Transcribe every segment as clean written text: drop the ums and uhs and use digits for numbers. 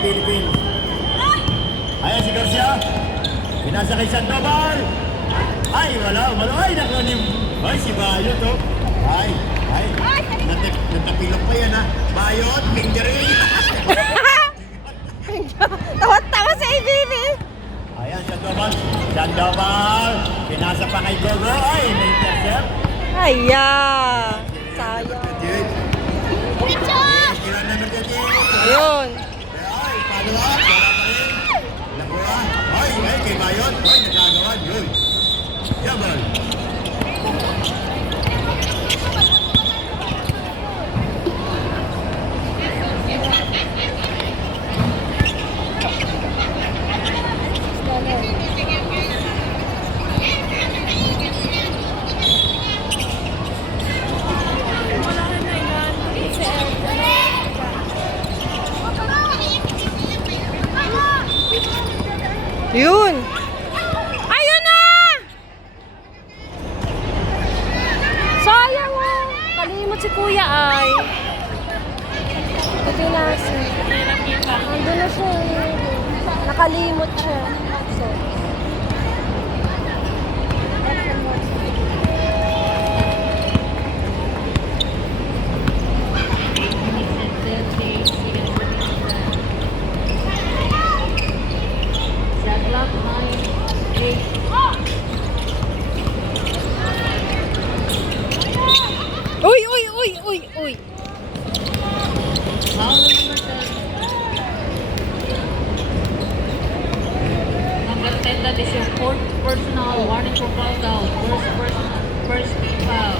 Philippines. Ayan si Garcia. Pinasa kay Sandoval. Ay, wala. Ay, nakanim. Ay, si Bayo to. Ay. Natapilok pa yan ha. Bayot, victory. Tawa-tawa sa ABB. Ayan, Sandoval. Pinasa pa kay Gogo. Ay, na-intercept. Aya. Sayang. Ayun. Ay, follow up. Wala pa rin. Nakuha. Ay, kay Bayot. Ay, nagagawa. Yun. Yabal. Yun. Ayun na! Sayang oh. Kalimot si kuya ay. Ito na siya. Nandun na siya. Nakalimot siya. So, uy. Number 10, that is your fourth personal warning for foul down. First foul.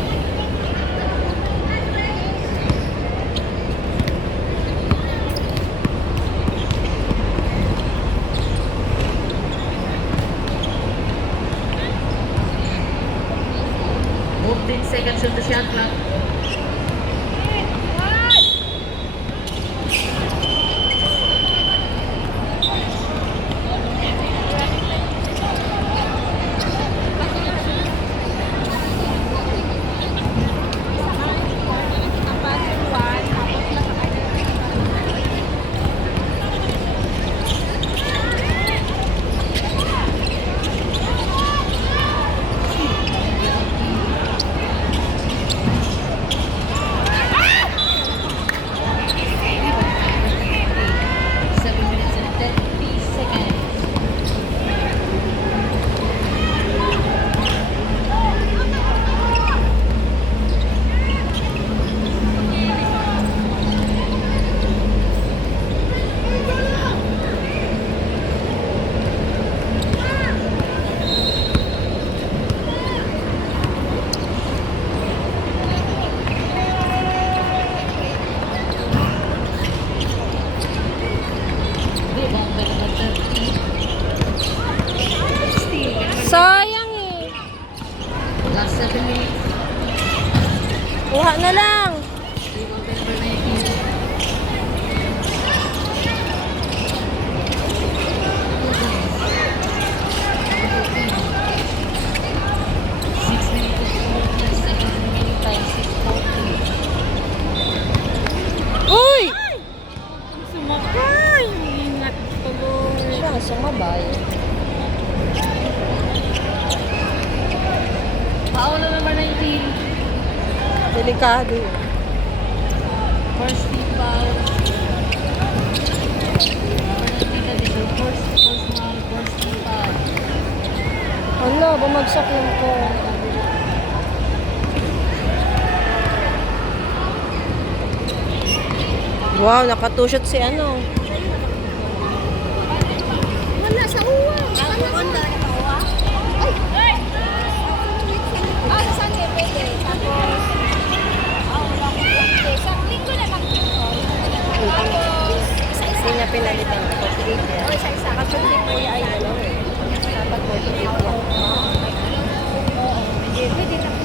Move 10 seconds on the shot clock. sayang eh. Last 7 minutes. Kuha na lang. Number 19. Uy! Sumakay! Ingat ko. Siya, sumabay. Foul na number 19. Delikado yun. First team foul. Number 19, that is your first team foul. Ano, bumagsak lang ko. Wow, naka-two-shot si ano. Wala sa uwa. Wala sa uwa. Ay! Ah, sa Sunday, pwede. Tapos, isang linggo na lang. Tapos, isa-isa. Hindi niya pinalitan ko. O, isa-isa. Kapag hindi ko ay ano eh. Dapat mo ito dito. Oo, pwede na.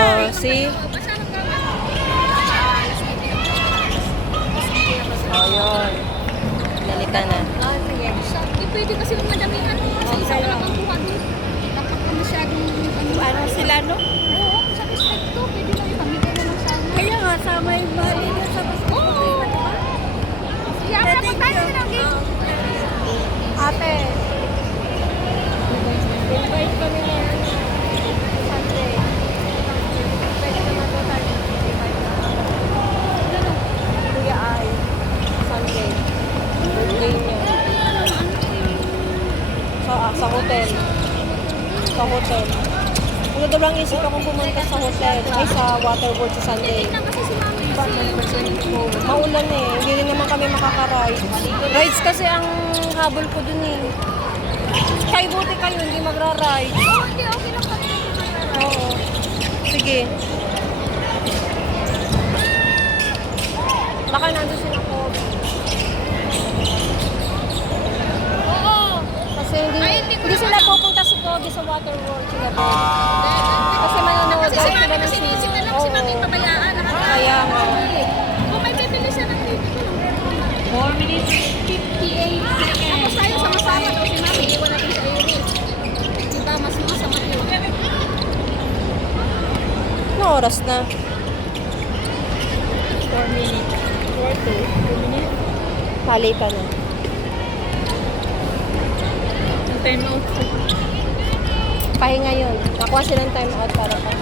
Oh, see? Oh, yun. Nalitan na. Pwede kasi madamihan. Kasi isa lang ang buwan. Dapat kami hotel. Sa hotel. Ano daw lang isip akong pumunta sa hotel. Ay, sa Waterworld sa Sunday. Wait lang kasi si Mami. Maulan eh. Hindi rin naman kami makaka-ride. Rides kasi ang habol ko dun eh. Kaya buti kayo, hindi magra-ride. Oh, hindi. Okay lang kami. Oo. Sige. Baka nandun sila ko. Oo. Kasi hindi sila pupunta sa Kobe sa Waterworld. Sila po. Kasi manonood Kasi si daw Mami sila ng kasi sino. inisip na lang si Mami pabayaan. Kaya nga. Kung may bibili siya ng dito. 4 minutes, 58 seconds. Tapos tayo sama-sama daw si Mami. Iwan natin sa Iris. Diba, mas masama yun. Ano oras na? 4 minutes. 2 minutes. Palitan na. Ang time out. Pahinga yun. Nakuha silang time out para pa.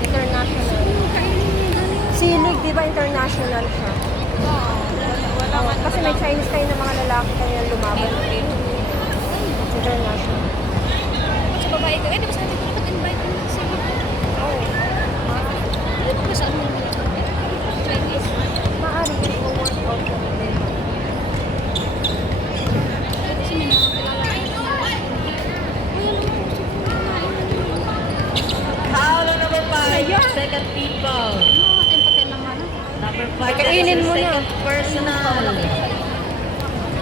International. Silig, di ba international siya? Oo. Kasi may Chinese kayo ng mga lalaki kaya lumaban. International. Sa babae ko, di ba sabi ko nag-invite mo si Mami? Oo. Ano ba saan mo nila? Chinese? Maaari ko workout ko. Kasi may mga kilala. Ay, alam mo, Foul number 5. Second people. nakakatin pa kayo naman. Number 5. Kainin mo na. Second personal.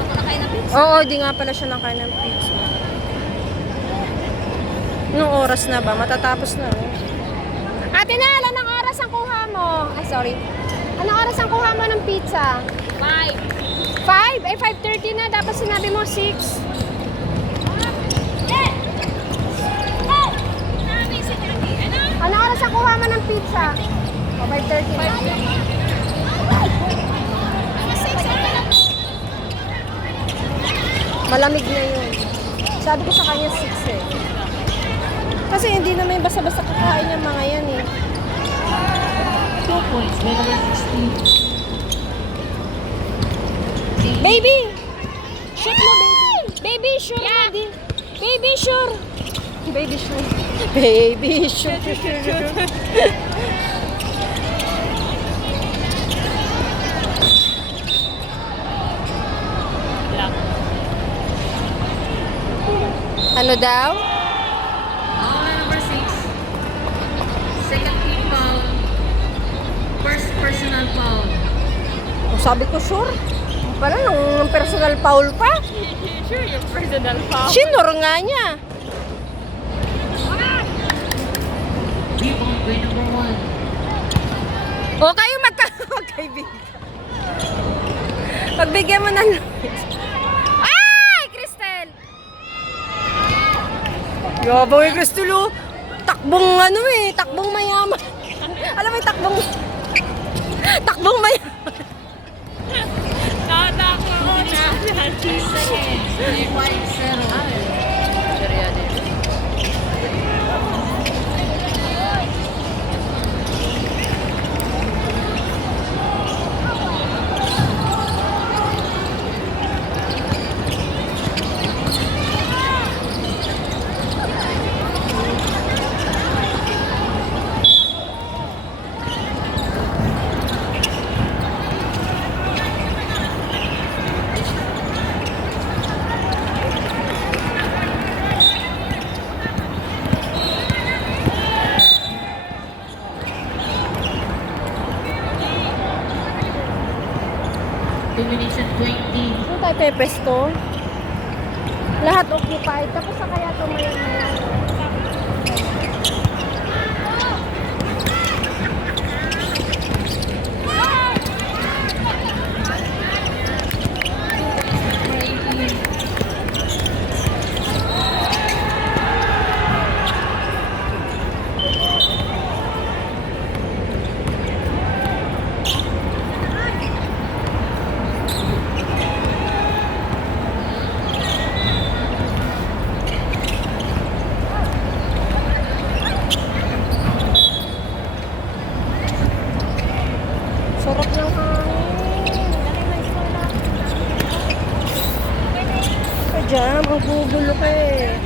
Nakakain na pizza. Oo, di nga pala siya nakain ng pizza. Anong oras na ba? Matatapos na. Ate Nel, anong oras ang kuha mo? Ay, sorry. Anong oras ang kuha mo ng pizza? 5. 5? Eh, 5:30 na. Dapat sinabi mo 6. Anong oras ang kuha mo ng pizza? O, 5:30 na. Malamig na yun. Sabi ko sa kanya 6 eh. Kasi hindi naman basta-basta kakain yung mga yan eh. 2 points. By number 16. Baby! Shoot mo, baby! Baby, sure mo, di. Baby, sure! Baby, sure. Baby, sure. Ano daw? Foul number 6. Second team foul. First personal foul. Oh, sabi ko, sure. Pala, nung personal foul pa. Sure, yung personal foul. Sinur nga niya. Rebound by number 1. O, kayo magkaibigan. Pagbigyan mo ng noise. Ay, Cristel! Yabang yung Cristel, oh. Takbong ano eh, takbong mayaman. Alam mo yung takbong mayaman. Nakatako ako na. 30 seconds. 5-0. Minutes and 20. Ano tayo pepesto? Lahat occupied. Tapos sa kaya tumayan-mayan. Jam, ang gugulo ka eh.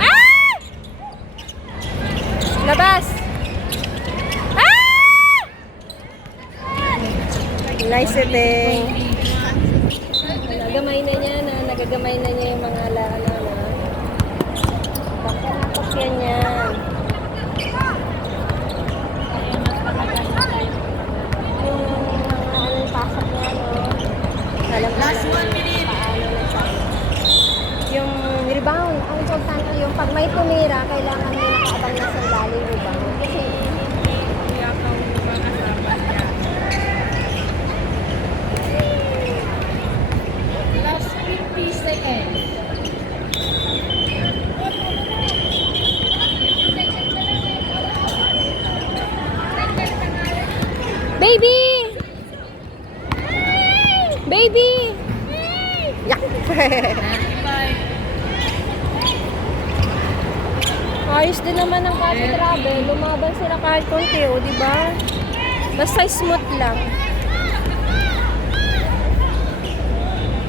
Ah! Labas! Ah! Nice setting. Nagagamay na niya yung mga alaala na. Baka nakapyan niya. Yung mga anong pasok niya, no? Alam ko Last 1 minute. yung rebound, ang importante yung pag may tumira, kailangan may nakaabang na sandali yung rebound. Kasi Last 50 seconds. baby! Baby! Yak! 95. Ayos din naman ng Coffee Travel. Lumaban sila kahit konti, o, di ba? Basta smooth lang.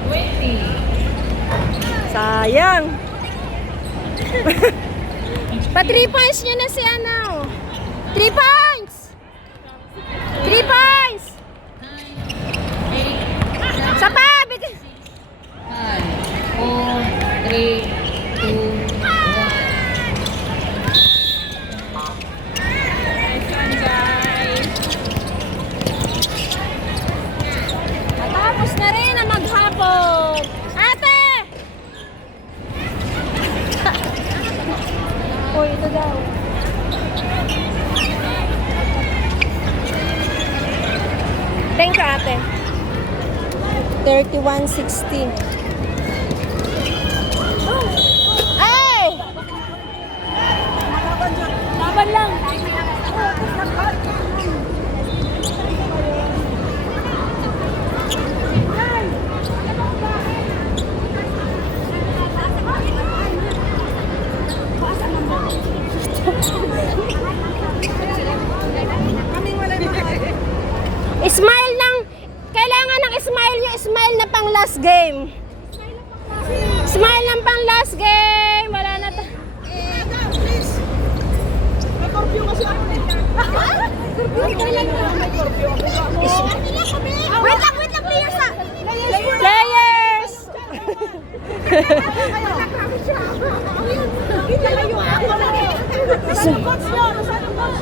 20. Sayang! Pa 3 points nyo na si ano. 3 points! 3 points! 8. Sa pa! 5, 4, 3, 2, 1. Matapos na rin ang maghapon. Ate! Uy, ito daw. Thank you, ate. 31.60. Ay! Laban lang. Smile lang. Kailangan ng smile yung smile na pang last game. Smile lang pang last game. Wala na ta. Wait lang, players ah! Players!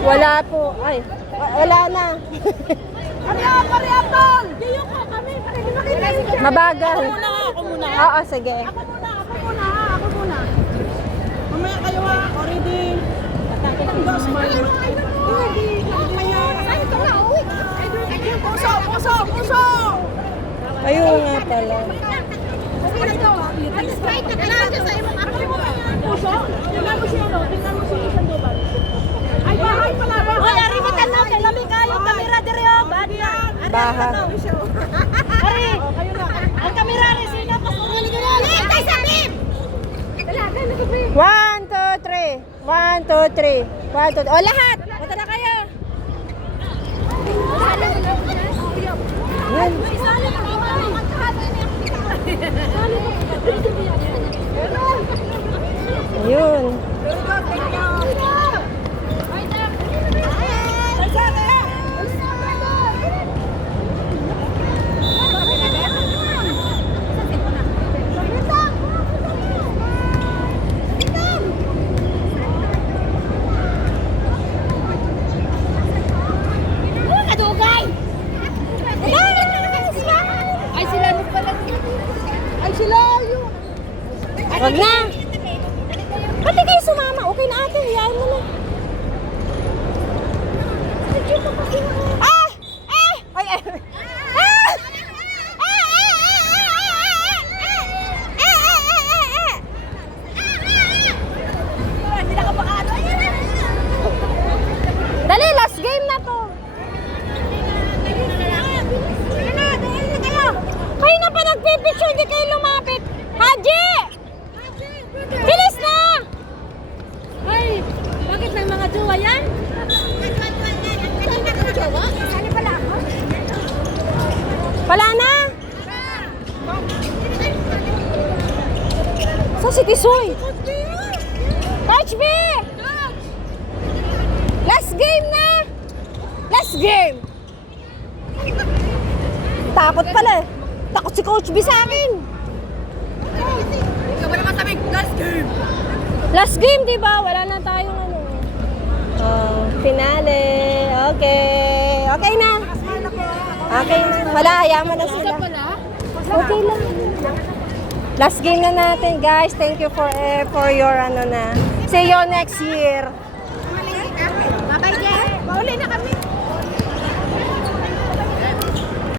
Wala po. Ay, wala na. Mabagal. Ako muna. Oo, sige. Ako muna. Mamaya kayo ha. Already. Smile. Puso! Ayun nga pala. Puso? Tingnan mo si Sandoval. Ay, bahay pala. Hoy, aribitan na kay Lami kayo kamera dire oh. Baha. Ari, ang kamera rin sino pa surili ka na. Tay sa bib. Talaga na bib. 1, 2, 3. 1, 2, 3. 1, 2, 3. O, lahat! Punta na kayo. Yan. Ayun. Kadugay. Ay sila no pala. Ay, sila yun. Wag na. Pati kayo sumama. Okay na ate. Coach B! Last game na! Last game! Takot pala eh. Takot si Coach B sa akin. Ikaw ba naman sabi, last game? Last game, di ba? Wala na tayong ano. Oh, finale. Okay. Okay na. Okay na. Wala, ayaman na sila. Okay lang. Last game na natin, guys. Thank you for your ano na. See you next year. Bye-bye, Jen. Mauli na kami.